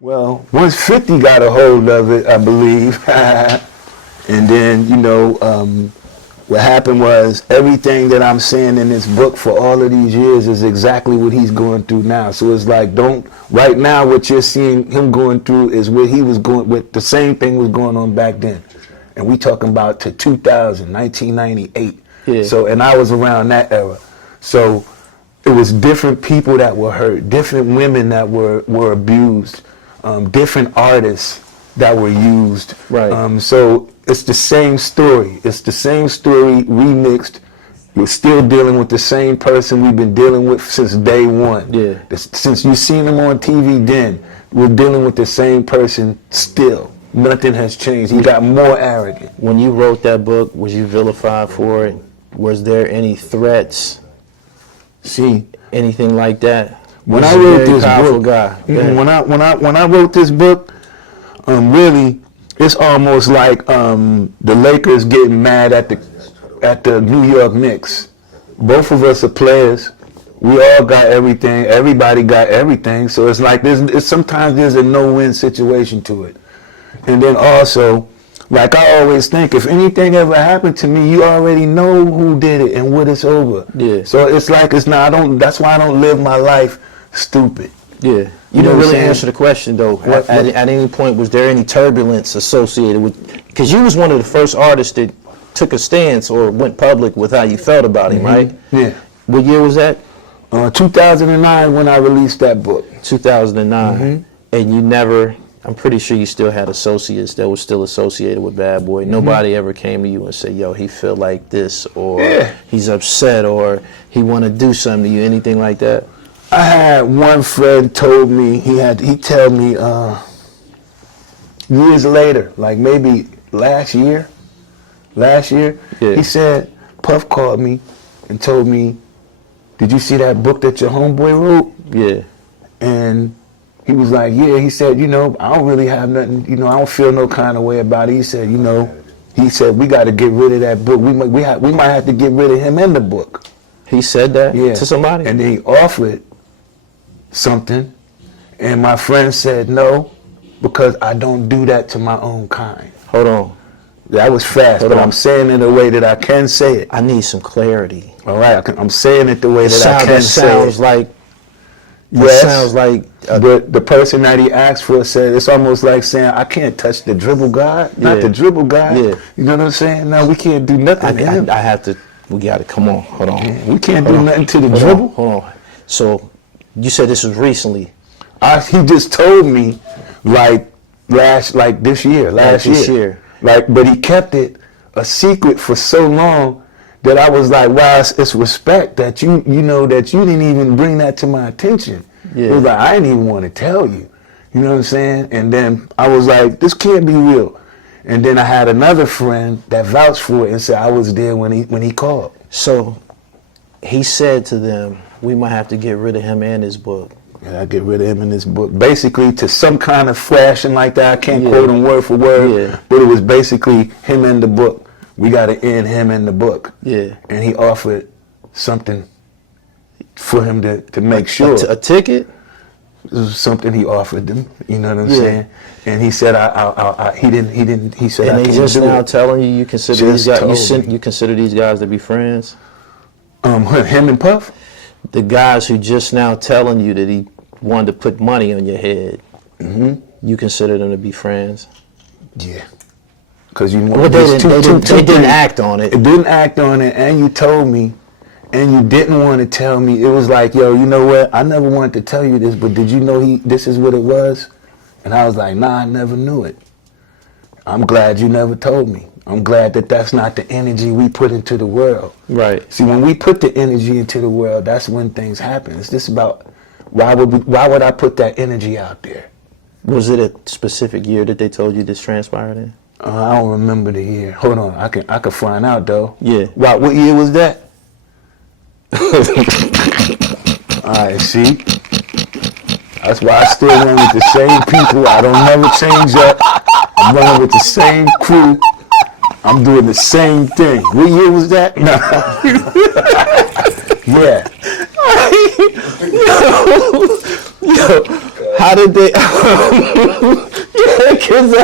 Well, once 50 got a hold of it, I believe, and then, what happened was everything that I'm saying in this book for all of these years is exactly what he's going through now. So it's like, right now what you're seeing him going through is what he was going with. The same thing was going on back then. And we talking about to 2000, 1998. Yeah. So, and I was around that era. So it was different people that were hurt, different women that were abused, different artists that were used. Right. So it's the same story. It's the same story remixed. We're still dealing with the same person we've been dealing with since day one. Yeah. Since you've seen him on TV then, we're dealing with the same person still. Nothing has changed. He got more arrogant. When you wrote that book, was you vilified for it? Was there any threats? See, anything like that? When I wrote this book, when I wrote this book, really, it's almost like the Lakers getting mad at the New York Knicks. Both of us are players. We all got everything. Everybody got everything. So it's like sometimes there's a no-win situation to it. And then also, like I always think, if anything ever happened to me, you already know who did it and what it's over. Yeah. So it's like that's why I don't live my life stupid. Yeah. You didn't really answer the question though. At any point, was there any turbulence associated with? Because you was one of the first artists that took a stance or went public with how you felt about him, right? Yeah. What year was that? 2009 when I released that book. 2009. And you never. I'm pretty sure you still had associates that were still associated with Bad Boy. Nobody ever came to you and said, yo, he feel like this, or he's upset, or he want to do something to you, anything like that? I had one friend told me, he tell me years later, like maybe last year, he said, Puff called me and told me, did you see that book that your homeboy wrote? Yeah. And he was like, yeah. He said, I don't really have nothing, I don't feel no kind of way about it. He said, we got to get rid of that book. We might have to get rid of him and the book. He said that to somebody? And then he offered something, and my friend said no, because I don't do that to my own kind. Hold on. That was fast, I'm saying it in a way that I can say it. I need some clarity. All right, I'm saying it the way that I can say it. Sounds like the person that he asked for said it's almost like saying I can't touch the dribble god, not the dribble god. Yeah. You know what I'm saying? No, we can't do nothing. We got to come on. Hold on. Yeah, we can't do nothing to the dribble. Hold on. So you said this was recently. He just told me this year. But he kept it a secret for so long that I was like, wow, it's respect that you didn't even bring that to my attention. Yeah. It was like, I didn't even want to tell you. You know what I'm saying? And then I was like, this can't be real. And then I had another friend that vouched for it and said I was there when he called. So he said to them, we might have to get rid of him and his book. Yeah, I get rid of him in this book. Basically, to some kind of fashion like that. I can't quote him word for word, but it was basically him and the book. We got to end him in the book. Yeah. And he offered something for him to make sure. A ticket? It was something he offered them. You know what I'm saying? And he said, he didn't. He said, and I they can't just do now it. telling you consider these guys. You consider these guys to be friends? Him and Puff. The guys who just now telling you that he wanted to put money on your head. You consider them to be friends? Yeah. Because they didn't act on it. It didn't act on it, and you told me, and you didn't want to tell me. It was like, yo, you know what? I never wanted to tell you this, but did you know this is what it was? And I was like, nah, I never knew it. I'm glad you never told me. I'm glad that that's not the energy we put into the world. Right. See, when we put the energy into the world, that's when things happen. It's just about why would I put that energy out there? Was it a specific year that they told you this transpired in? I don't remember the year. Hold on, I can find out though. Yeah. Wow, what year was that? Alright, see? That's why I still run with the same people. I don't never change up. I'm running with the same crew. I'm doing the same thing. What year was that? No. Yeah. Yo, How did they? Yeah, 'cause,